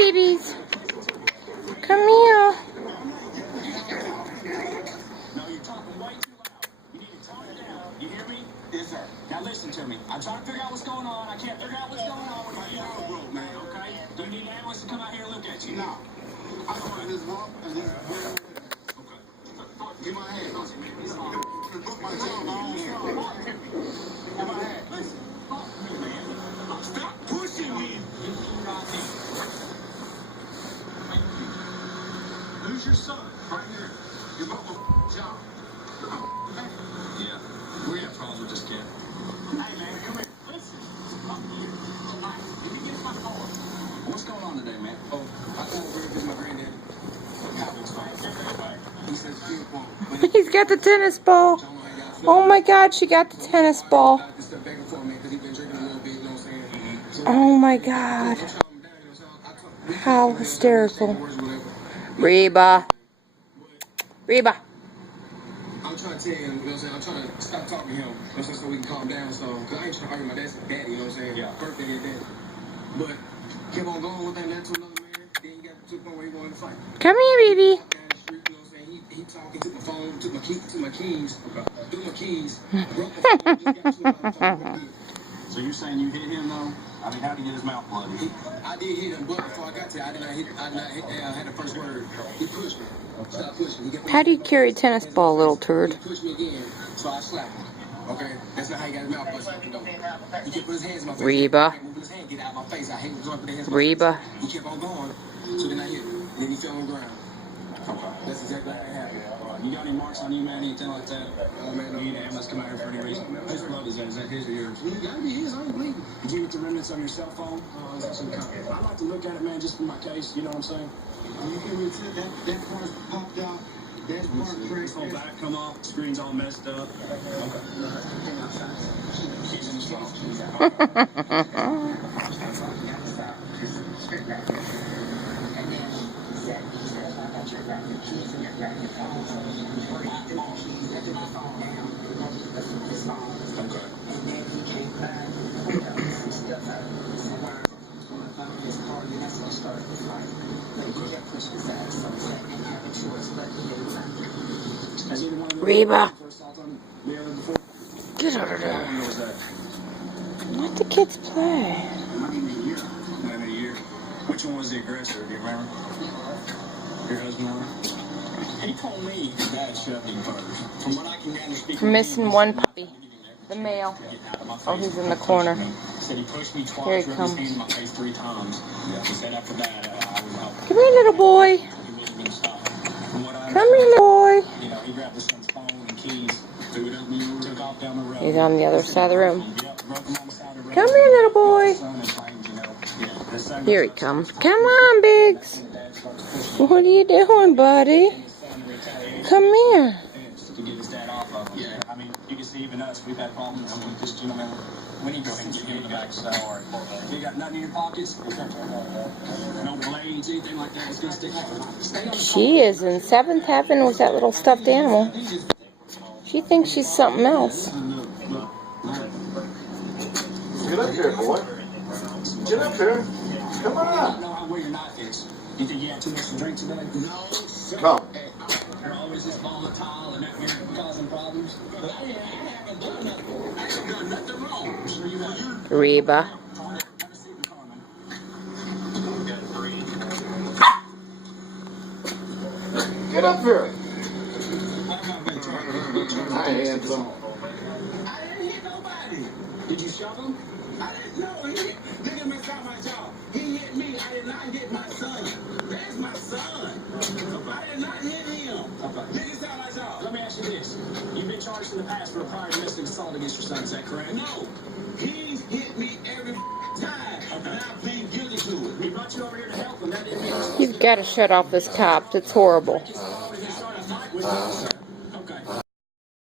babies. Come here. No, you're talking way too loud. You need to tone it down. You hear me? Yes, sir. Now listen to me. I'm trying to figure out what's going on. I can't figure out what's going on with my yellow rope, man. Okay? Do you need an ambulance to come out here and look at you? No. I go in this room and this. Okay. Give my hand. Book my job. Give my hand. Listen. Stop pushing me. Who's your son? Right here. You broke my job. Yeah. We have problems with this kid. Hey, man, come here. Listen. Come here. Tonight. Let me get my car. What's going on today, man? Oh, I come over here to visit my granddad. He says He's got the tennis ball. Oh my God, she got the tennis ball. Oh my God. How hysterical. Reba. Reba. I'm trying to tell him, you know what I'm saying? I'm trying to stop talking to him, you know what I'm saying, so we can calm down. So, because I ain't trying to argue my daddy, you know what I'm saying? Yeah. Birthday and daddy. But keep on going with that to another man. Then you got to the point where he wanted to fight. Come here, baby. Down the street, you know what I'm saying? He talking, took my phone, took my keys, threw my keys, broke my phone, got to my phone. So you're saying you hit him though? I mean, how did he get his mouth bloody? I did hit him, but before I got to, I had the first word. He pushed me. Stop pushing me. How do you carry a tennis ball, little turd? He pushed me again, so I slapped him. Okay, that's not how he got his mouth busted. He kept put his hands in my face. Reba. His hand get out of my face. I hate him put his hands in my Reba. face. He kept on going, so then I hit him, and then he fell on the ground. That's exactly how it happened. You got any marks on you, man? Anything like that? Oh, man, no. You need an ambulance come out here for any reason? Whose blood is that? Is that his or yours? It gotta be his. I ain't bleeding. Did you get the remnants on your cell phone? Is that some kind of... I'd like to look at it, man, just for my case. You know what I'm saying? You can really see that part's popped out. That part cracked. This whole back come off. Screen's all messed up. Okay. Keys in the Reba. Get out of there. Let the kids play. Which one was the aggressor? Do you remember? Your husband? He told me bad shoving first. From what I can gather, speaking. We're missing one puppy. The male. Oh, he's in the corner. Said he pushed me twice. Here he comes. In my face 3 times. He said after that, I was out. Come here, little boy. He wasn't going to stop. Come here, little boy. You know, he grabbed his son's phone and keys, took off down the road. He's on the other side of the room. Come here, little boy. Here he comes. Come on, Biggs. What are you doing, buddy? Come here. I mean, you can see even us, we've had problems with this gentleman. When you go ahead and get him back, so you got nothing in your pockets? No blades, anything like that? It's gonna stick. She is in 7th heaven with that little stuffed animal. She thinks she's something else. Get up here, boy. Get up here. Come on. I don't know where your knife is. You think you had too much to drink today? No, sir. Come. You're always just volatile and out here causing problems. But I haven't done nothing. I ain't done nothing wrong. Sure you have. Reba. Get up here. I had some. I didn't hit nobody. Did you shove him? I didn't know. Look at me inside my jaw. He hit me. I did not hit my son. That's my son. I did not hit him. Look inside my jaw. Let me ask you this. You've been charged in the past for a prior domestic assault against your son. Is that correct? No. He's hit me every time. And I've been guilty to it. We brought you over here to help him. That didn't mean You've got to shut off this cop. It's horrible.